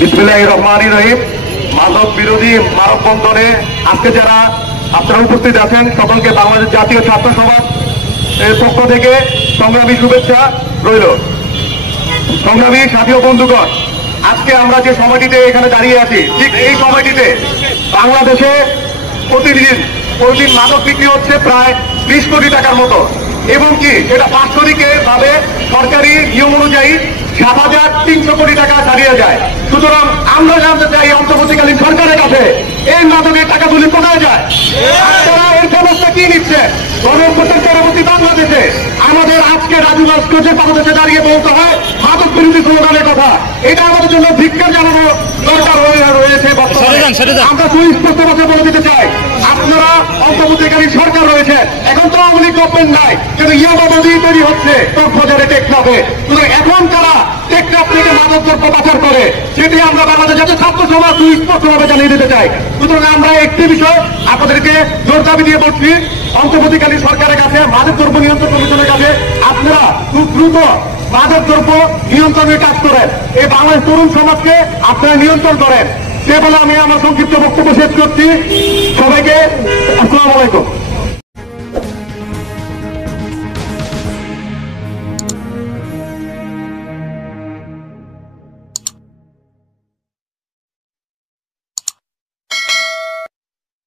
বিসমিল্লাহির রহমানির রহিম। মাদক বিরোধী মানববন্ধনে আজকে যারা আপনারা উপস্থিত আছেন সকলকে বাংলাদেশ জাতীয় ছাত্র সমাজ এর পক্ষ থেকে সংগ্রামী শুভেচ্ছা রইল। সংগ্রামী সাথী ও বন্ধুগণ, আজকে আমরা যে সময়টিতে এখানে দাঁড়িয়ে আছি, ঠিক এই সময়টিতে বাংলাদেশে প্রতিদিন মাদক বিক্রি হচ্ছে প্রায় 20 কোটি টাকার মতো, এবং কি এটা বাৎসরিক ভাবে সরকারি নিয়ম অনুযায়ী 7,300 কোটি টাকা ছাড়িয়ে যায়। সুতরাং আমরা জানতে চাই অন্তর্বর্তীকালীন সরকারের কাছে এই মাদকের টাকাগুলি কোথায় যায়, তারা এর ব্যবস্থা কি নিচ্ছে। গণঅভ্যুত্থান পরবর্তী বাংলাদেশে আমাদের আজকে রাজু ভাস্কর্যের বাংলাদেশে দাঁড়িয়ে বলতে হয় মাদক বিরোধী স্লোগানের কথা। এটা আমাদের জন্য ধিক্কার জানানো দরকার রয়েছে। আমরা সুস্পষ্টভাবে বলে দিতে চাই, আপনারা অন্তর্বর্তীকালীন সরকার রয়েছে, এখন তো আওয়ামী লীগ গভর্নমেন্ট নাই, কিন্তু ইয়াবাবাদী তৈরি হচ্ছে কক্সবাজারে টেকনাফে। এখন তারা টেকনাফ থেকে মাদক দ্রব্য পাচার করে, সেটি আমরা বাংলাদেশ জাতীয় ছাত্র সমাজ সুস্পষ্টভাবে জানিয়ে দিতে চাই। সুতরাং আমরা একটি বিষয় আপনাদেরকে জোর দাবি দিয়ে বলছি, অন্তর্বর্তীকালীন সরকারের কাছে, মাদক দ্রব্য নিয়ন্ত্রণ কমিশনের কাছে আপনারা খুব দ্রুত মাদক দ্রব্য নিয়ন্ত্রণের কাজ করেন, এই বাংলাদেশ তরুণ সমাজকে আপনারা নিয়ন্ত্রণ করেন। সে বলে আমি আমার সংক্ষিপ্ত বক্তব্য শেষ করছি। সবাইকে আসসালামু আলাইকুম।